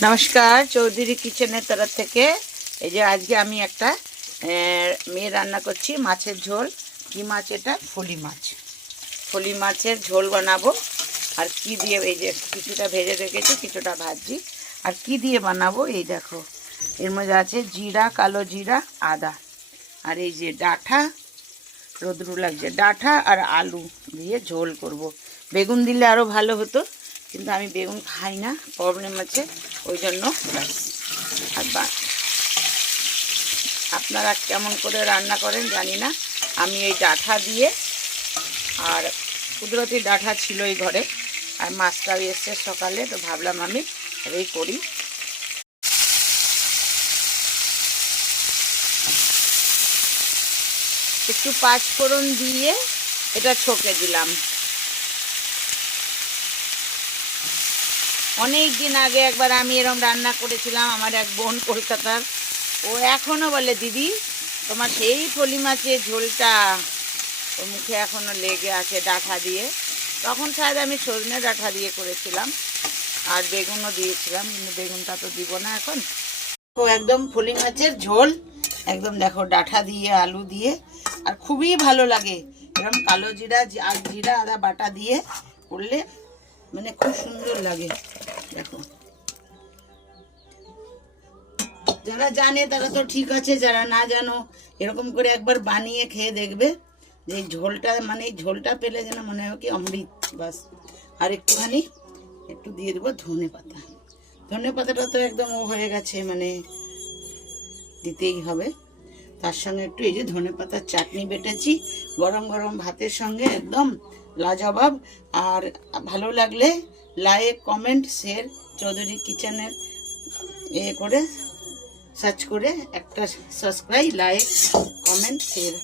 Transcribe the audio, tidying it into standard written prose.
नमस्कार चौधरी किचेन तरफ থেকে এই যে আজকে আমি একটা মেয়ে রান্না করছি মাছের ঝোল। কি মাছ এটা? ফলি মাছের ঝোল বানাবো। আর কি দিয়ে, এই যে কিছুটা ভেজে রেখেছি, কিছুটা ভাজি। আর কি দিয়ে বানাবো এই দেখো, এর মধ্যে আছে জিরা, কালো জিরা, আদা, আর এই যে ডাঁটা, রোদ্রু লাগছে, ডাঁটা আর আলু দিয়ে ঝোল করব। বেগুন দিলে আরও ভালো হতো, কিন্তু আমি বেগুন খাই না, প্রবলেম আছে, ওই জন্য। আর আপনারা কেমন করে রান্না করেন জানি না। আমি এই ডাঁটা দিয়ে, আর কুদরতি ডাঁটা ছিল এই ঘরে, আর মাছটাও এসছে সকালে, তো ভাবলাম আমি এই করি। একটু পাঁচফোড়ন দিয়ে এটা ছকে দিলাম। অনেক দিন আগে একবার আমি এরকম রান্না করেছিলাম, আমার এক বোন কলকাতার, ও এখনও বলে দিদি তোমার সেই ফলি মাছের ঝোলটা ওর মুখে এখনও লেগে আছে ডাঁটা দিয়ে। তখন শায়দ আমি সজনে ডাঁটা দিয়ে করেছিলাম, আর বেগুনও দিয়েছিলাম, কিন্তু বেগুনটা তো দিব না এখন। তো একদম ফলি মাছের ঝোল, একদম দেখো ডাঁটা দিয়ে আলু দিয়ে, আর খুবই ভালো লাগে এরকম কালো জিরা আর জিরা আদা বাটা দিয়ে করলে, মানে খুব সুন্দর লাগে। দেখো, যারা জানে তারা তো ঠিক আছে, যারা না জানো এরকম করে একবার বানিয়ে খেয়ে দেখবে, যে ঝোলটা, মানে এই ঝোলটা পেলে যেন মনে হয় কি অমৃত। বাস, আর একটুখানি একটু দিয়ে দেবো ধনে পাতা। ধনে পাতাটা তো একদম ও হয়ে গেছে, মানে দিতেই হবে। তার সঙ্গে একটু এই যে ধনে পাতার চাটনি বেটেছি, গরম গরম ভাতের সঙ্গে একদম লাজবাব। আর ভালো লাগলে লাইক, কমেন্ট, শেয়ার, চৌধুরী কিচেনের করে সার্চ করে একটা সাবস্ক্রাইব, লাইক, কমেন্ট, শেয়ার।